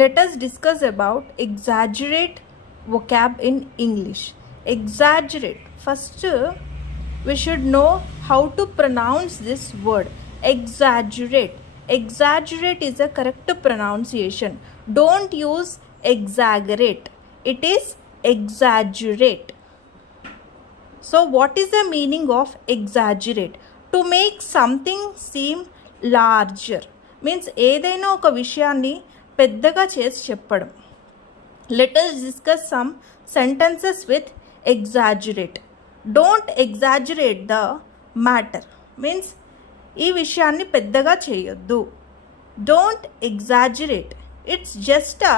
Let us discuss about exaggerate vocab in English. Exaggerate. First, we should know how to pronounce this word. Exaggerate. Exaggerate is a correct pronunciation. Don't use exaggerate. It is exaggerate. So, what is the meaning of exaggerate? To make something seem larger. Means ఏదైనా ఒక విషయాన్ని పెద్దగా చేసి చెప్పడం. Let us discuss some sentences with exaggerate. Don't exaggerate the matter. Means ఈ విషయాన్ని పెద్దగా చేయొద్దు. Don't exaggerate. It's just a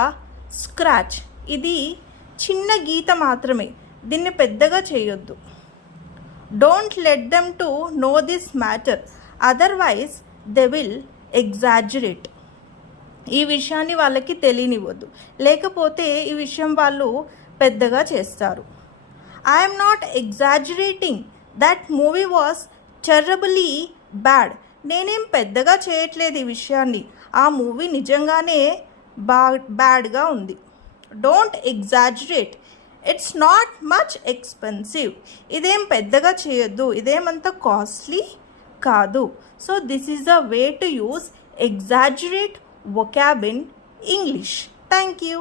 scratch. ఇది చిన్న గీత మాత్రమే. దీన్ని పెద్దగా చేయొద్దు. Don't let them to know this matter. Otherwise they will exaggerate. ఈ విషయాన్ని వాళ్ళకి తెలియనివ్వద్దు, లేకపోతే ఈ విషయం వాళ్ళు పెద్దగా చేస్తారు. I am not exaggerating. That movie was terribly bad. నేనేం పెద్దగా చేయట్లేదు ఈ విషయాన్ని, ఆ మూవీ నిజంగానే బ్యాడ్గా ఉంది. Don't exaggerate. It's not much expensive. ఇదేం పెద్దగా చేయొద్దు, ఇదేమంత కాస్ట్లీ కాదు. So this is the way to use exaggerate vocab in English. Thank you.